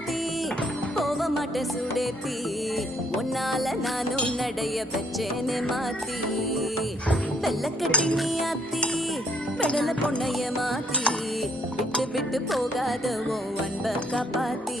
ஆத்தி போக மாட்ட சுடேத்தி உன்னால நானும் நடைய பெற்றேன்னு மாத்தி வெள்ளக்கட்டி நீ ஆத்தி பெடல பொண்ணைய மாத்தி விட்டு விட்டு போகாத ஓ அன்ப காப்பாத்தி